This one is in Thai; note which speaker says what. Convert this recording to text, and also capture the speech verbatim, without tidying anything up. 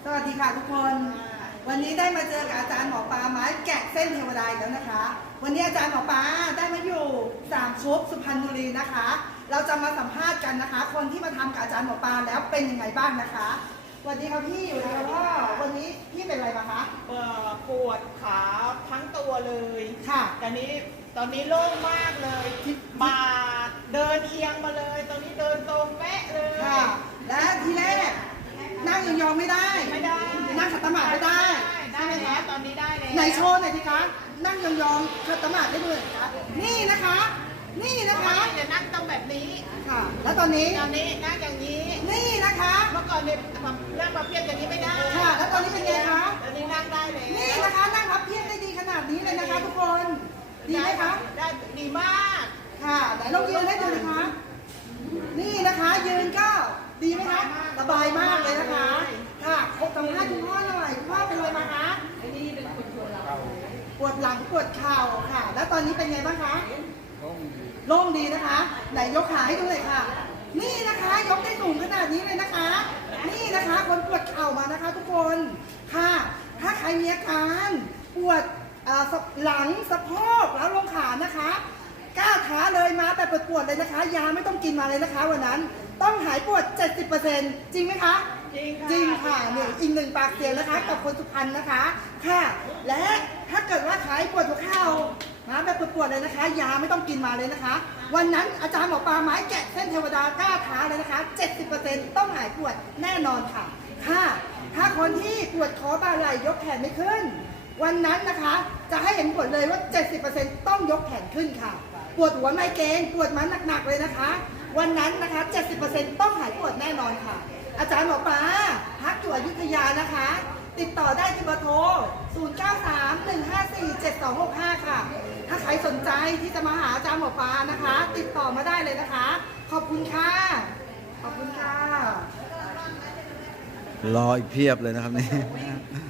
Speaker 1: สวัสดีค่ะทุกคน วันนี้ได้มาเจอกับอาจารย์หมอปลาไม้แกะเส้นเทวดาแล้วนะคะ วันนี้อาจารย์หมอปลาได้มาอยู่สามชุบสุพรรณบุรีนะคะ เราจะมาสัมภาษณ์กันนะคะ คนที่มาทำกับอาจารย์หมอปลาแล้วเป็นยังไงบ้างนะคะสวัสดีค่ะพี่อยู่นะคะพ่อวันนี้พี่เป็นอะไรมาคะ
Speaker 2: ปวดขาทั้งตัวเลย
Speaker 1: ค่ะ
Speaker 2: ตอนนี้ตอนนี้โล่งมากเลยมาเดินเอียงมาเลย ตอนนี้เดินตรงแป๊ะเลย
Speaker 1: ค่ะและทีแรกนั่งยองๆไม่ได้
Speaker 2: ไม่ได้
Speaker 1: นั่งขัดสมาธิไม่ได้
Speaker 2: ใช่ไหมคะตอนนี้ได้เลย
Speaker 1: ไหนโชว์หน่อยสิคะนั่งยองๆขัดสมาธิได้ด้วยคะนี่นะคะ นี่นะคะ
Speaker 2: จะนั่งต้องแบบนี้
Speaker 1: ค่ะแล้วตอนนี้
Speaker 2: ตอนนี้นั่งอย่างนี้
Speaker 1: นี่นะคะ
Speaker 2: เมื่อก่อนเนี่ยนั่งพับเพียบอย่างนี้ไม่ได้
Speaker 1: ค่ะแล้วตอนนี้เป็นไงคะ
Speaker 2: ตอนนี้นั่งได้เลย
Speaker 1: นี่นะคะนั่งพับเพียบได้ดีขนาดนี้เลยนะคะทุกคนดีไหมคะ
Speaker 2: ได้ดีมาก
Speaker 1: ค่ะไหนลองยืนให้ดูนะคะนี่นะคะยืนก็ดีไหมคะสบายมากเลยนะคะค่ะพบกับให้คุณพ่อหน่อยคุณพ่อเป็นอะไรมาคะปวดหลังปวดเข่าค่ะ แล้วตอนนี้เป็นไงบ้างคะโล่งดีนะคะไหนยกขาให้ดูเลยค่ะ นี่นะคะยกได้สูงขนาดนี้เลยนะคะ นี่นะคะคนปวดเข่ามานะคะ ทุกคนค่ะถ้าใครมีอาการปวดหลังสะโพกแล้วลงขานะคะกล้าท้าเลยมาแต่ปวดๆเลยนะคะยาไม่ต้องกินมาเลยนะคะวันนั้นต้องหายปวด เจ็ดสิบเปอร์เซ็นต์ จริงไหมคะ
Speaker 2: จริงค่ะ
Speaker 1: จริงค่ะเนี่ยอีกหนึ่งปากเสียงนะคะกับคนสุพรรณนะคะค่ะและถ้าเกิดว่าหายปวดหัวเข่ามาแบบปวดๆเลยนะคะยาไม่ต้องกินมาเลยนะคะวันนั้นอาจารย์หมอปลาไม้แกะเส้นเทวดากล้าท้าเลยนะคะ เจ็ดสิบเปอร์เซ็นต์ ต้องหายปวดแน่นอนค่ะค่ะถ้าคนที่ปวดคอบ่าไหล่ยกแขนไม่ขึ้นวันนั้นนะคะจะให้เห็นผลเลยว่า เจ็ดสิบเปอร์เซ็นต์ ต้องยกแขนขึ้นค่ะปวดหัวไมเกรนปวดมันหนักๆเลยนะคะวันนั้นนะคะ เจ็ดสิบเปอร์เซ็นต์ ต้องหายปวดแน่นอนค่ะอาจารย์หมอปลาพักอยู่อยุธยานะคะติดต่อได้ที่เบอร์โทร ศูนย์ เก้า สาม หนึ่ง ห้า สี่ เจ็ด สอง หก ห้า ค่ะถ้าใครสนใจที่จะมาหาอาจารย์หมอปลานะคะ ติดต่อมาได้เลยนะคะขอบคุณค่ะขอบคุณค่ะ
Speaker 3: รออีกเพียบเลยนะครับนี่